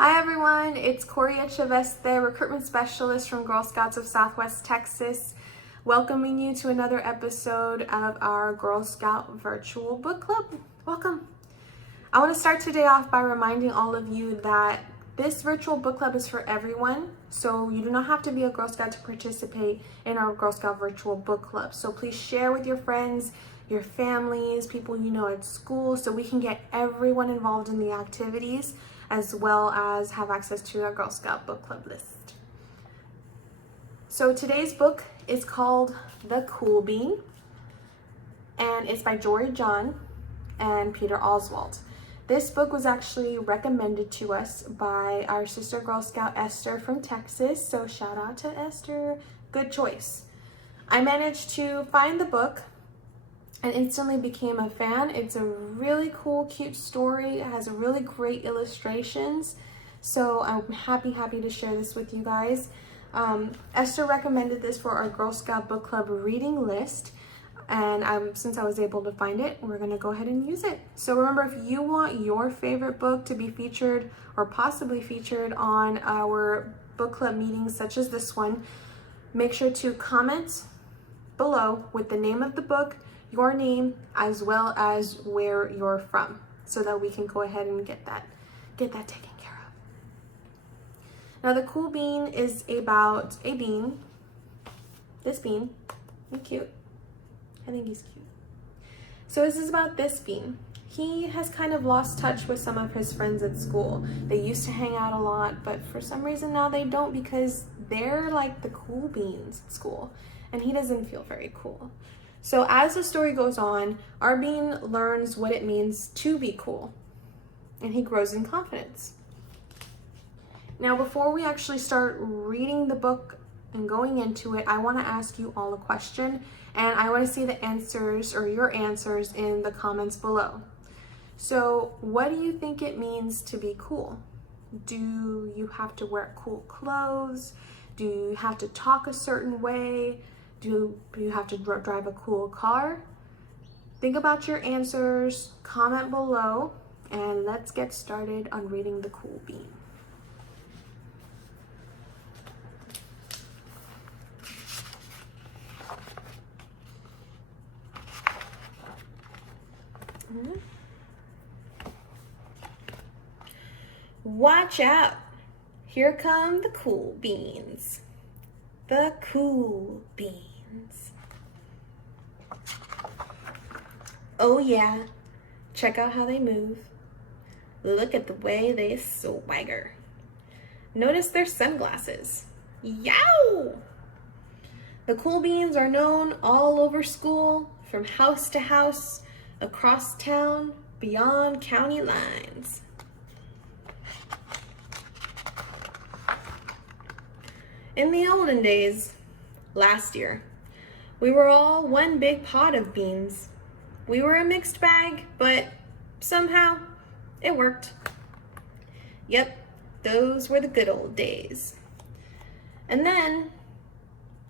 Hi everyone, it's Esther, recruitment specialist from Girl Scouts of Southwest Texas, welcoming you to another episode of our Girl Scout virtual book club. Welcome. I want to start today off by reminding all of you that this virtual book club is for everyone, so you do not have to be a Girl Scout to participate in our Girl Scout virtual book club. So please share with your friends, your families, people you know at school, so we can get everyone involved in the activities, as well as have access to our Girl Scout book club list. So today's book is called The Cool Bean, and it's by Jory John and Peter Oswald. This book was actually recommended to us by our sister Girl Scout Esther from Texas, so shout out to Esther, good choice. I managed to find the book and instantly became a fan. It's a really cool, cute story. It has really great illustrations. So I'm happy to share this with you guys. Esther recommended this for our Girl Scout Book Club reading list. And since I was able to find it, we're gonna go ahead and use it. So remember, if you want your favorite book to be featured or possibly featured on our book club meetings such as this one, make sure to comment below with the name of the book, your name, as well as where you're from, so that we can go ahead and get that taken care of. Now, The Cool Bean is about a bean. This bean, he's cute. I think he's cute. So this is about this bean. He has kind of lost touch with some of his friends at school. They used to hang out a lot, but for some reason now they don't, because they're like the cool beans at school, and he doesn't feel very cool. So as the story goes on, our bean learns what it means to be cool, and he grows in confidence. Now, before we actually start reading the book and going into it, I want to ask you all a question, and I want to see the answers, or your answers, in the comments below. So what do you think it means to be cool? Do you have to wear cool clothes? Do you have to talk a certain way? Do you have to drive a cool car? Think about your answers, comment below, and let's get started on reading The Cool Bean. Watch out! Here come the cool beans. The cool beans. Oh yeah, check out how they move. Look at the way they swagger. Notice their sunglasses. Yow! The cool beans are known all over school, from house to house, across town, beyond county lines. In the olden days, last year, we were all one big pot of beans. We were a mixed bag, but somehow it worked. Yep, those were the good old days. And then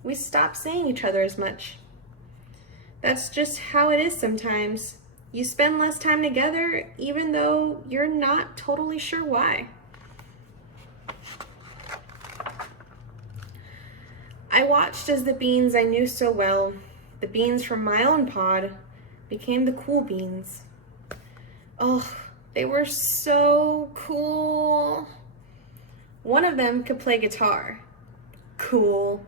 we stopped seeing each other as much. That's just how it is sometimes. You spend less time together, even though you're not totally sure why. I watched as the beans I knew so well, the beans from my own pod, became the cool beans. Oh, they were so cool. One of them could play guitar. Cool.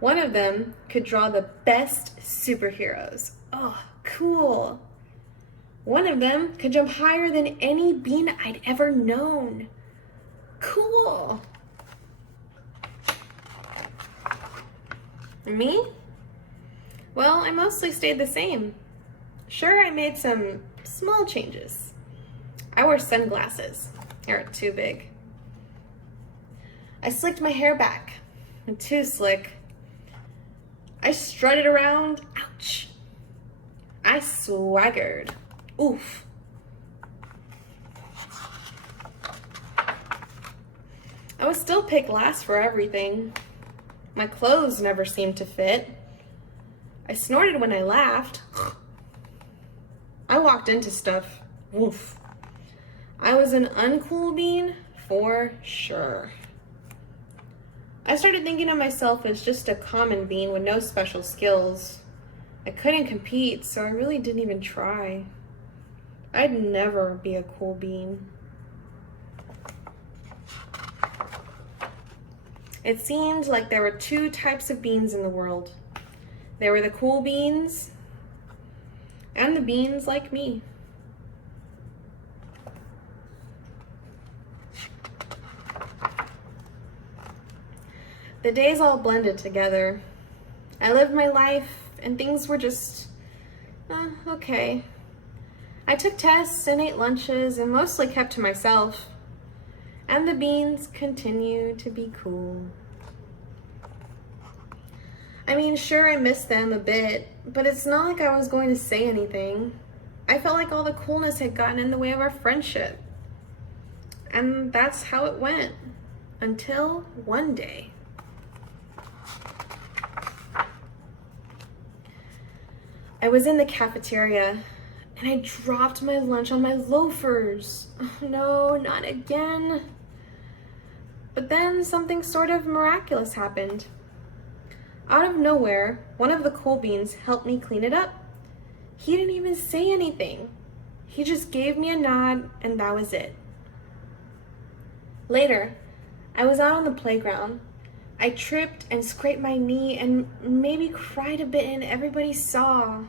One of them could draw the best superheroes. Oh, cool. One of them could jump higher than any bean I'd ever known. Cool. Me? Well, I mostly stayed the same. Sure, I made some small changes. I wore sunglasses. They're too big. I slicked my hair back. Too slick. I strutted around. Ouch. I swaggered. Oof. I was still picked last for everything. My clothes never seemed to fit. I snorted when I laughed. I walked into stuff. Woof. I was an uncool bean for sure. I started thinking of myself as just a common bean with no special skills. I couldn't compete, so I really didn't even try. I'd never be a cool bean. It seemed like there were two types of beans in the world. There were the cool beans and the beans like me. The days all blended together. I lived my life and things were just, okay. I took tests and ate lunches and mostly kept to myself. And the beans continued to be cool. I mean, sure, I missed them a bit, but it's not like I was going to say anything. I felt like all the coolness had gotten in the way of our friendship. And that's how it went. Until one day. I was in the cafeteria and I dropped my lunch on my loafers. Oh, no, not again. But then something sort of miraculous happened. Out of nowhere, one of the cool beans helped me clean it up. He didn't even say anything. He just gave me a nod and that was it. Later, I was out on the playground. I tripped and scraped my knee and maybe cried a bit and everybody saw.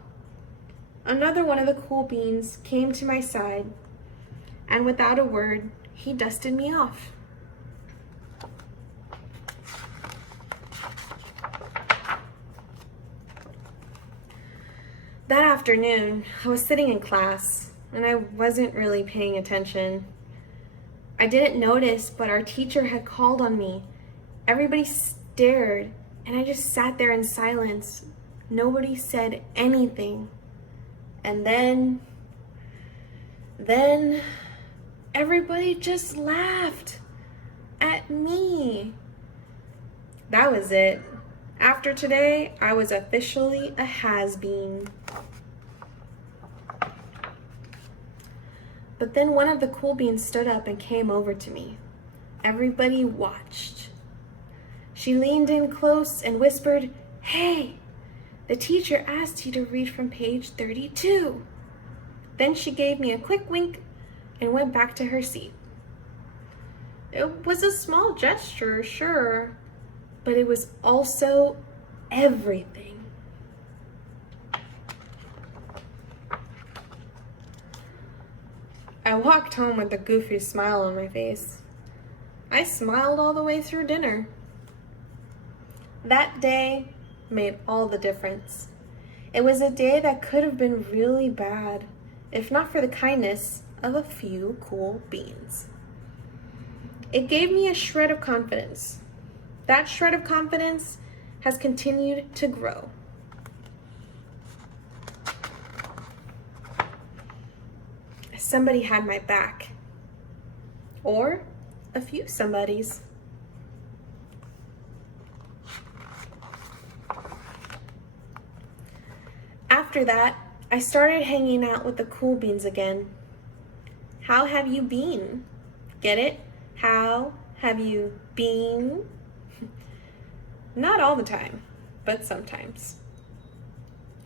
Another one of the cool beans came to my side and without a word, he dusted me off. That afternoon, I was sitting in class and I wasn't really paying attention. I didn't notice, but our teacher had called on me. Everybody stared and I just sat there in silence. Nobody said anything. And then everybody just laughed at me. That was it. After today, I was officially a has-been. But then one of the cool beans stood up and came over to me. Everybody watched. She leaned in close and whispered, "Hey, the teacher asked you to read from page 32. Then she gave me a quick wink and went back to her seat. It was a small gesture, sure, but it was also everything. I walked home with a goofy smile on my face. I smiled all the way through dinner. That day made all the difference. It was a day that could have been really bad, if not for the kindness of a few cool beans. It gave me a shred of confidence. That shred of confidence has continued to grow. Somebody had my back, or a few somebodies. After that, I started hanging out with the cool beans again. How have you been? Get it? How have you been? Not all the time, but sometimes.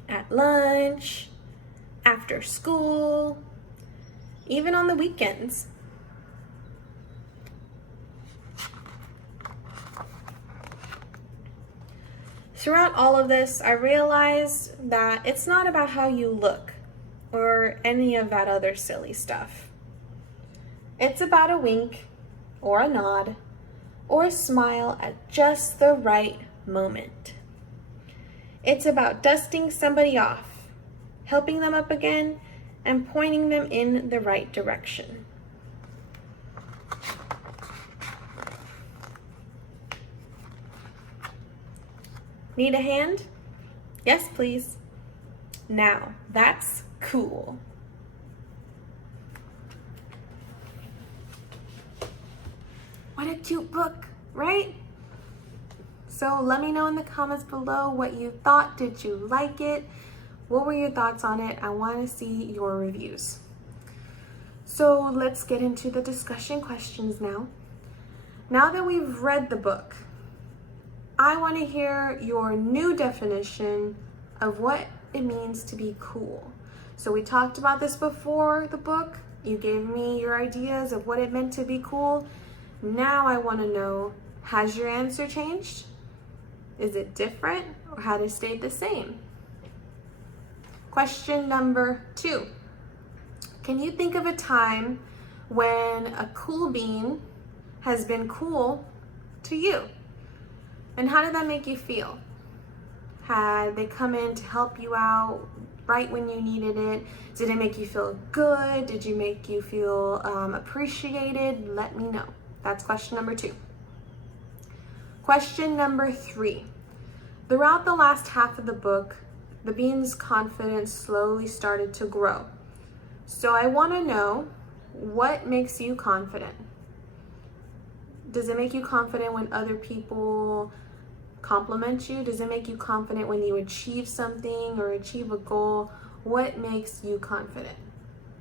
At lunch, after school, even on the weekends. Throughout all of this, I realized that it's not about how you look or any of that other silly stuff. It's about a wink or a nod or a smile at just the right moment. It's about dusting somebody off, helping them up again, and pointing them in the right direction. Need a hand? Yes, please. Now, that's cool. What a cute book, right? So let me know in the comments below what you thought. Did you like it? What were your thoughts on it? I want to see your reviews. So let's get into the discussion questions now. Now that we've read the book, I want to hear your new definition of what it means to be cool. So we talked about this before the book. You gave me your ideas of what it meant to be cool. Now I want to know, has your answer changed? Is it different, or had it stayed the same? Question number 2. Can you think of a time when a cool bean has been cool to you? And how did that make you feel? Had they come in to help you out right when you needed it? Did it make you feel good? Did you make you feel appreciated? Let me know. That's question number 2. Question number 3. Throughout the last half of the book, the bean's confidence slowly started to grow. So I want to know, what makes you confident? Does it make you confident when other people compliment you? Does it make you confident when you achieve something or achieve a goal? What makes you confident?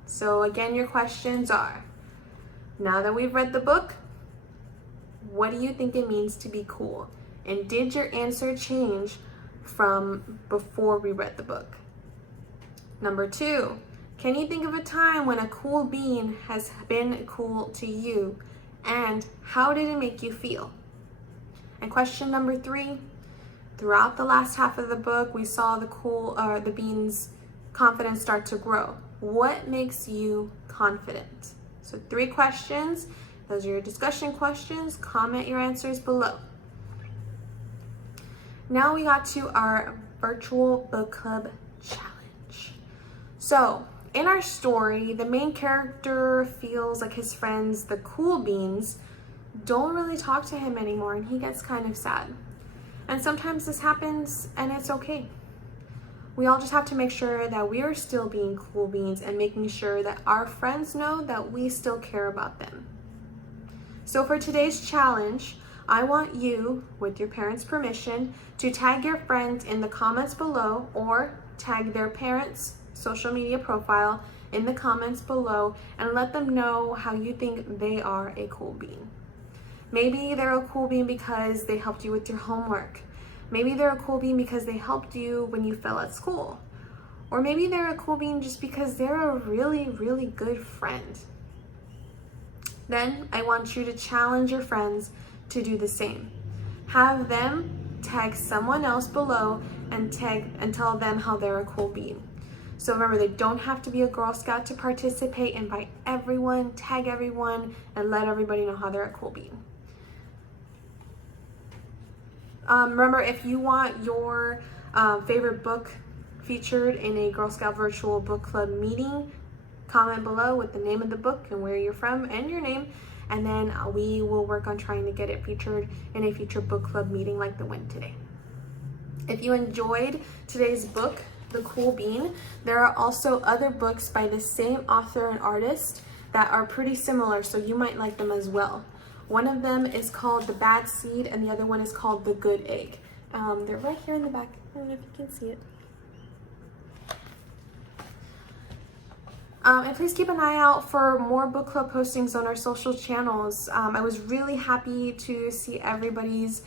So again, your questions are, now that we've read the book, what do you think it means to be cool? And did your answer change from before we read the book? Number 2, can you think of a time when a cool bean has been cool to you? And how did it make you feel? And question number 3, throughout the last half of the book, we saw the bean's confidence start to grow. What makes you confident? So 3 questions. Those are your discussion questions. Comment your answers below. Now we got to our virtual book club challenge. So in our story, the main character feels like his friends, the cool beans, don't really talk to him anymore, and he gets kind of sad. And sometimes this happens, and it's okay. We all just have to make sure that we are still being cool beans and making sure that our friends know that we still care about them. So for today's challenge, I want you, with your parents' permission, to tag your friends in the comments below, or tag their parents' social media profile in the comments below, and let them know how you think they are a cool bean. Maybe they're a cool bean because they helped you with your homework. Maybe they're a cool bean because they helped you when you fell at school. Or maybe they're a cool bean just because they're a really, really good friend. Then I want you to challenge your friends to do the same. Have them tag someone else below and tell them how they're a cool bean. So remember, they don't have to be a Girl Scout to participate. Invite everyone, tag everyone, and let everybody know how they're a cool bean. Remember, if you want your favorite book featured in a Girl Scout virtual book club meeting, comment below with the name of the book and where you're from and your name, and then we will work on trying to get it featured in a future book club meeting like the one today. If you enjoyed today's book, The Cool Bean, there are also other books by the same author and artist that are pretty similar, so you might like them as well. One of them is called The Bad Seed, and the other one is called The Good Egg. They're right here in the back. I don't know if you can see it. And please keep an eye out for more book club postings on our social channels. I was really happy to see everybody's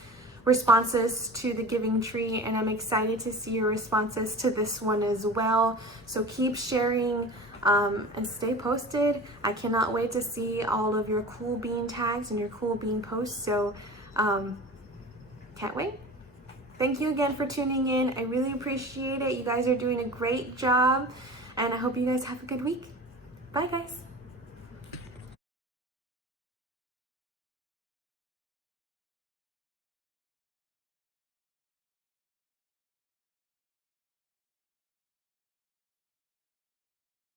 responses to the Giving Tree, and I'm excited to see your responses to this one as well. So keep sharing and stay posted. I cannot wait to see all of your cool bean tags and your cool bean posts. So can't wait. Thank you again for tuning in. I really appreciate it. You guys are doing a great job, and I hope you guys have a good week. Bye guys.